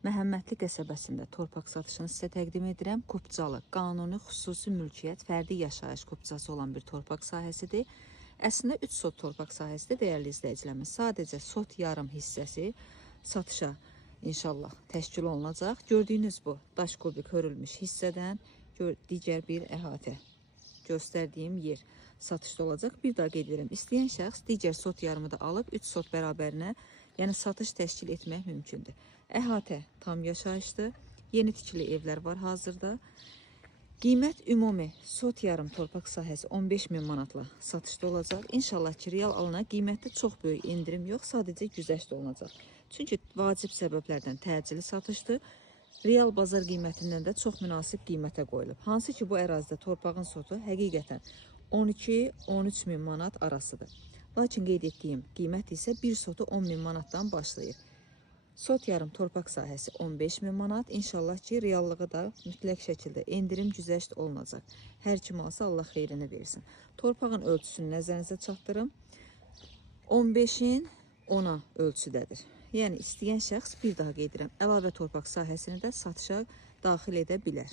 Məhəmmədli qəsəbəsində torpaq satışını sizə təqdim edirəm. Kupcalı, qanuni, xüsusi mülkiyyət, fərdi yaşayış kupcası olan bir torpaq sahəsidir. Əslində 3 sot torpaq sahəsidir, dəyərli izləyicilərimiz. Sadəcə sot yarım hissəsi satışa inşallah təşkil olunacaq. Gördüyünüz bu daş kubik hörülmüş hissədən digər bir əhatə göstərdiyim yer satışda olacaq. Bir daha qeyd edirəm. İstəyən şəxs digər sot yarımı da alıb 3 sot bərabərinə, yəni satış təşkil etmək mümkündür. Əhatə tam yaşayışdır. Yeni tikili evlər var hazırda. Qiymət ümumi sot yarım torpaq sahəsi 15.000 manatla satışda olacaq. İnşallah ki, real alına qiymətdə çox böyük indirim yox, sadəcə güzəşt olunacaq. Çünki vacib səbəblərdən təcili satışdır. Real bazar qiymətindən də çox münasib qiymətə qoyulub. Hansı ki, bu ərazidə torpağın sotu həqiqətən 12-13 min manat arasıdır. Lakin qeyd etdiyim qiymət isə bir sotu 10.000 manatdan başlayır. Sot yarım torpaq sahəsi 15.000 manat. İnşallah ki, reallığı da mütləq şəkildə endirim güzəşt olunacaq. Hər kim alsa Allah xeyrini versin. Torpağın ölçüsünü nəzərinizə çatdırım. 15-in 10-a ölçüdədir. Yəni istəyən şəxs, bir daha qeyd edirəm, əlavə torpaq sahəsini də satışa daxil edə bilər.